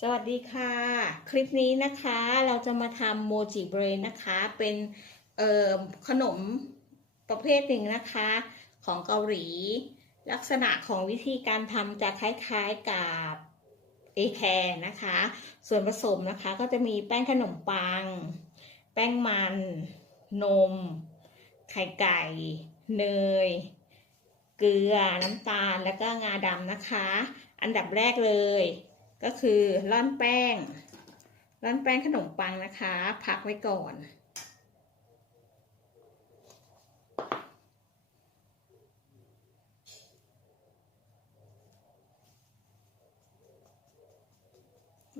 สวัสดีค่ะ คลิปนี้นะคะเราจะมาทำโมจิเบรนนะคะ เป็นเอ่อขนมประเภทหนึ่งนะคะ ของเกาหลี ลักษณะของวิธีการทำจะคล้ายๆกับเอแคร์นะคะ ส่วนผสมนะคะก็จะมีแป้งขนมปัง แป้งมัน นม ไข่ไก่ เนย เกลือน้ำตาลแล้วก็งาดำนะคะ อันดับแรกเลย ก็คือร่อนแป้งร่อนแป้งขนมปังนะคะ พักไว้ก่อน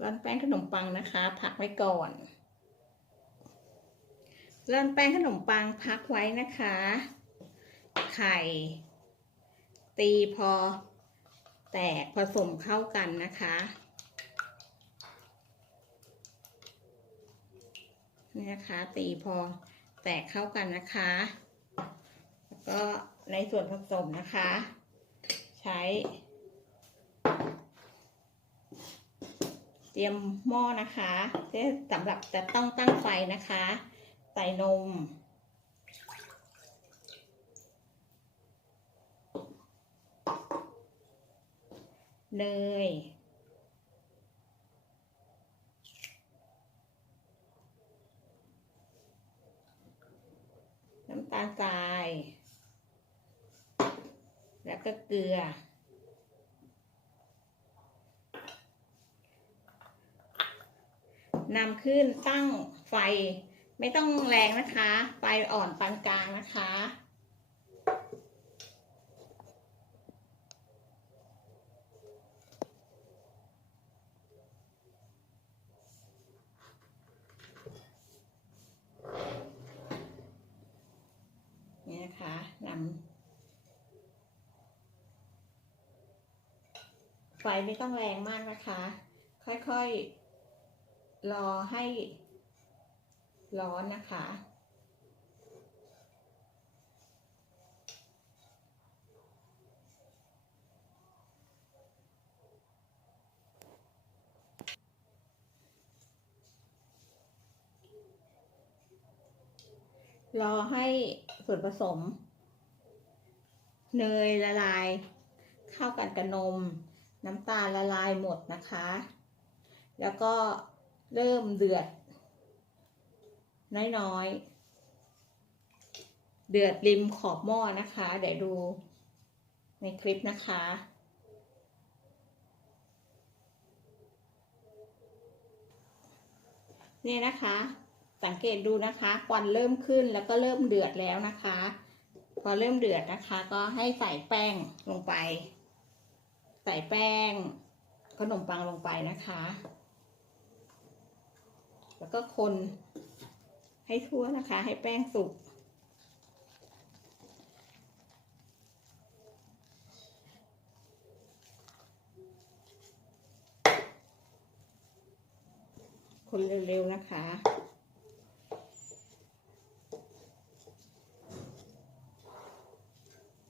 ร่อนแป้งขนมปังนะคะพักไว้ก่อนร่อนแป้งขนมปังพักไว้นะคะ ไข่ ตีพอ แตกผสมเข้ากันนะคะ นี่นะคะ ตีพอแตกเข้ากันนะคะ แล้วก็ในส่วนผสมนะคะ ใช้ เตรียมหม้อนะคะที่สำหรับจะต้องตั้งไฟนะคะ ใส่นมเนย น้ำตาลทราย แล้ว ก็เกลือ นำขึ้นตั้งไฟไม่ต้องแรงนะคะ ไฟอ่อนปานกลางนะคะ นี่นะคะนำ ฟไม่ต้องแรงมากนะคะ ค่อยๆ รอให้ร้อนนะคะ รอให้ส่วนผสม เนยละลาย เข้ากันกับนม น้ำตาลละลายหมดนะคะ แล้วก็เริ่มเดือด น้อยๆ เดือดริมขอบหม้อนะคะ เดี๋ยวดูในคลิปนะคะนี่นะคะ สังเกตดูนะคะควันเริ่มขึ้นแล้วก็เริ่มเดือดแล้วนะคะ พอเริ่มเดือดนะคะ ก็ให้ใส่แป้งลงไป ใส่แป้งขนมปังลงไปนะคะ แล้วก็คนให้ทั่วนะคะ ให้แป้งสุก คนเร็วๆนะคะ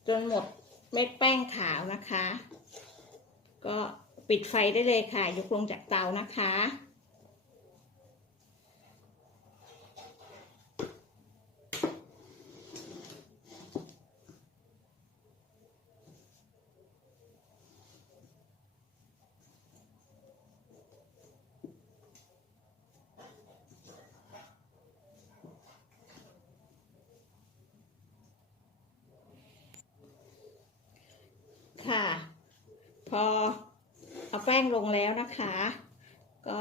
จนหมดเม็ดแป้งขาวนะคะ ปิดไฟได้เลยค่ะ ยกลงจากเตานะคะ ค่ะ พอ เอาแป้งลงแล้วนะคะ ก็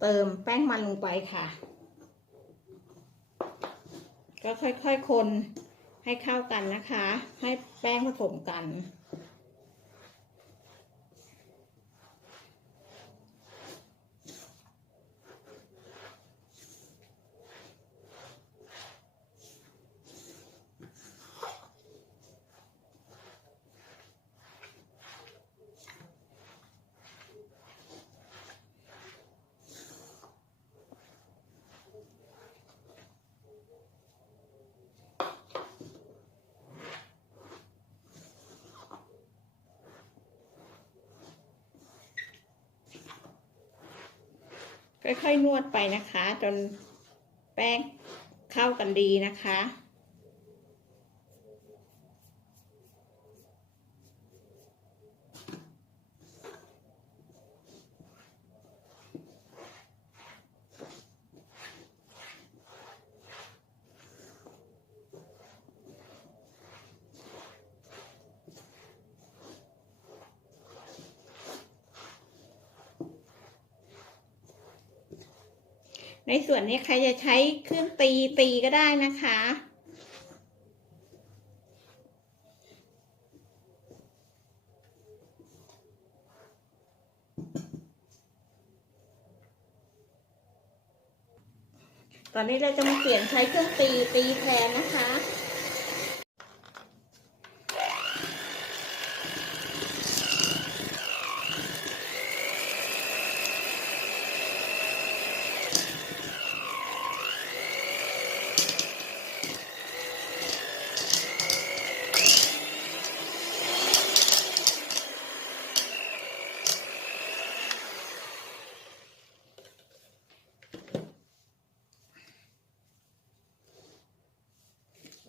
เติมแป้งมันลงไปค่ะ ก็ค่อยๆคนให้เข้ากันนะคะ ให้แป้งผสมกันน ค่อยๆนวดไปนะคะ จนแป้งเข้ากันดีนะคะ ในส่วนนี้ใครจะใช้เครื่องตีตีก็ได้นะคะ ตอนนี้เราจะมาเปลี่ยนใช้เครื่องตีตีแทนนะคะ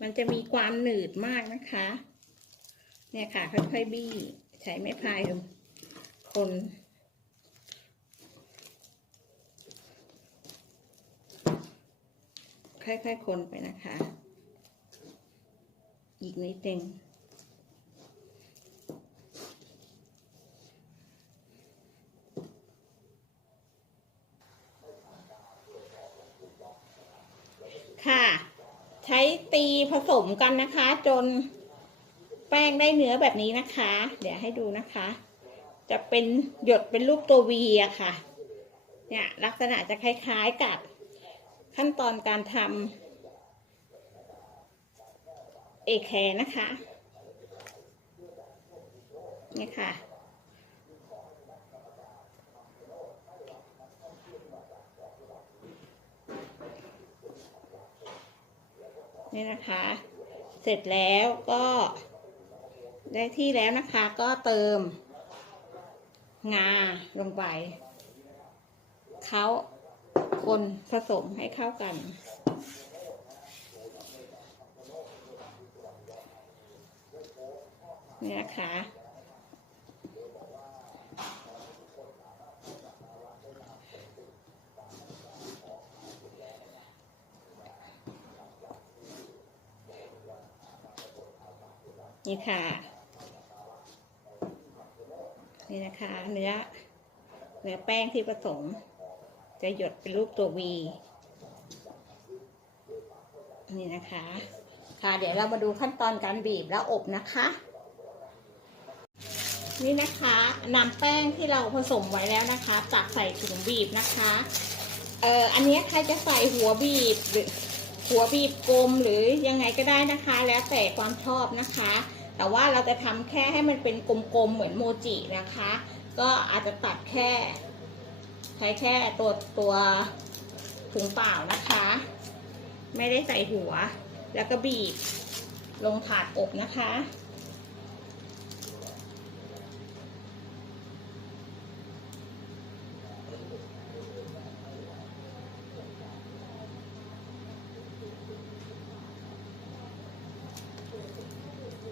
มันจะมีความหนืดมากนะคะ เนี่ยค่ะ ค่อยๆบี้ใช้ไม้พายคนค่อยๆคนไปนะคะ อีกนิดนึงค่ะ ใช้ตีผ สมกันนะคะ จนแป้งได้เนื้อแบบนี้นะคะ เดี๋ยวให้ดูนะคะ จะเป็นหยดเป็นรูปตัววีอะค่ะ เนี่ยลักษณะจะคล้ายๆกับขั้นตอนการทำเอแคนะคะนี่ค่ะ นี่นะคะ เสร็จแล้วก็ได้ที่แล้วนะคะก็เติม งาลงไปเขาคนผสมให้เข้ากัน นี่นะคะ นี่ค่ะ นี่นะคะเนื้อเนื้อแป้งที่ผสม จะหยดเป็นรูปตัววีนี่นะคะ ค่ะเดี๋ยวเรามาดูขั้นตอนการบีบแล้วอบนะคะ นี่นะคะนำแป้งที่เราผสมไว้แล้วนะคะตักใส่ถุงบีบนะคะเอ่ออันนี้ใครจะใส่หัวบีบหรือหัวบีบกลมหรือยังไงก็ได้นะคะ แล้วแต่ความชอบนะคะ แต่ว่าเราจะทำแค่ให้มันเป็นกลมๆเหมือนโมจินะคะ ก็อาจจะตัดแค่ ใช้แค่ตัวตัวถุงเปล่านะคะ ไม่ได้ใส่หัว แล้วก็บีบลงถาดอบนะคะ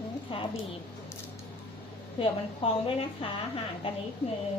นี่นะคะ บีบเผื่อมันพองด้วยนะคะ ห่างกันนิดนึง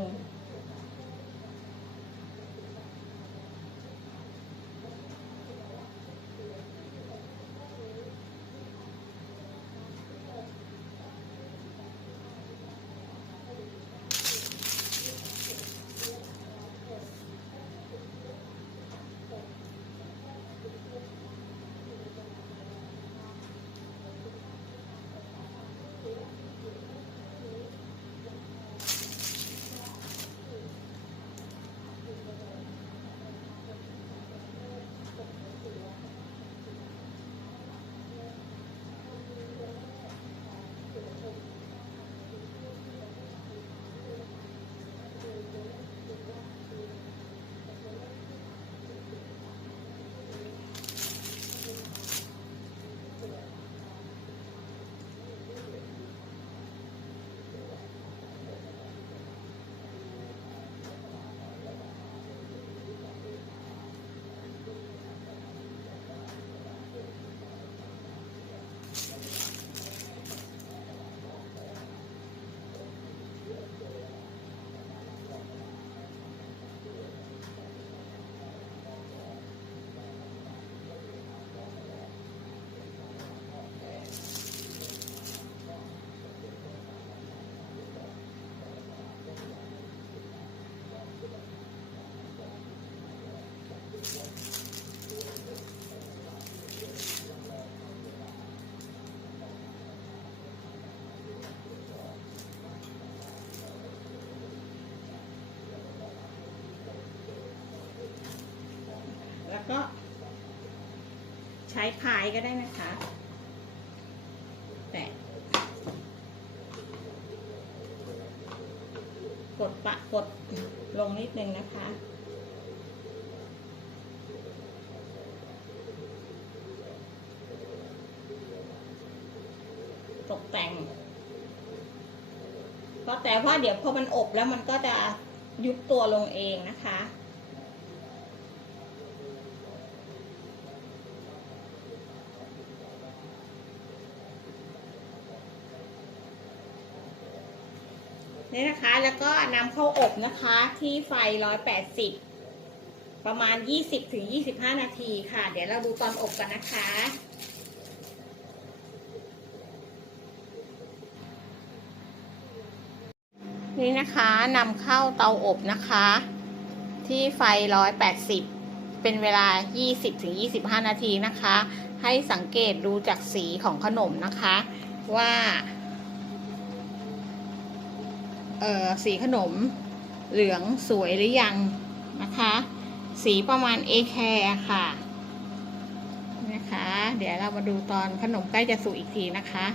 ช้พายก็ได้นะคะ แต่กดปะกดลงนิดนึงนะคะตกแต่งเพราะแต่ว่าเดี๋ยวพอมันอบแล้วมันก็จะยุบตัวลงเองนะคะ นี่นะคะ แล้วก็นำเข้าอบนะคะ ที่ไฟ180ประมาณ 20-25 นาทีค่ะ เดี๋ยวเราดูตอนอบกันนะคะ นี่นะคะนำเข้าเตาอบนะคะ ที่ไฟ 180 เป็นเวลา 20-25 นาทีนะคะ ให้สังเกตดูจากสีของขนมนะคะ ว่า สีขนมเหลืองสวยหรือยังนะคะ สีประมาณเอแคร์ค่ะนะคะ เดี๋ยวเรามาดูตอนขนมใกล้จะสุกอีกทีนะคะ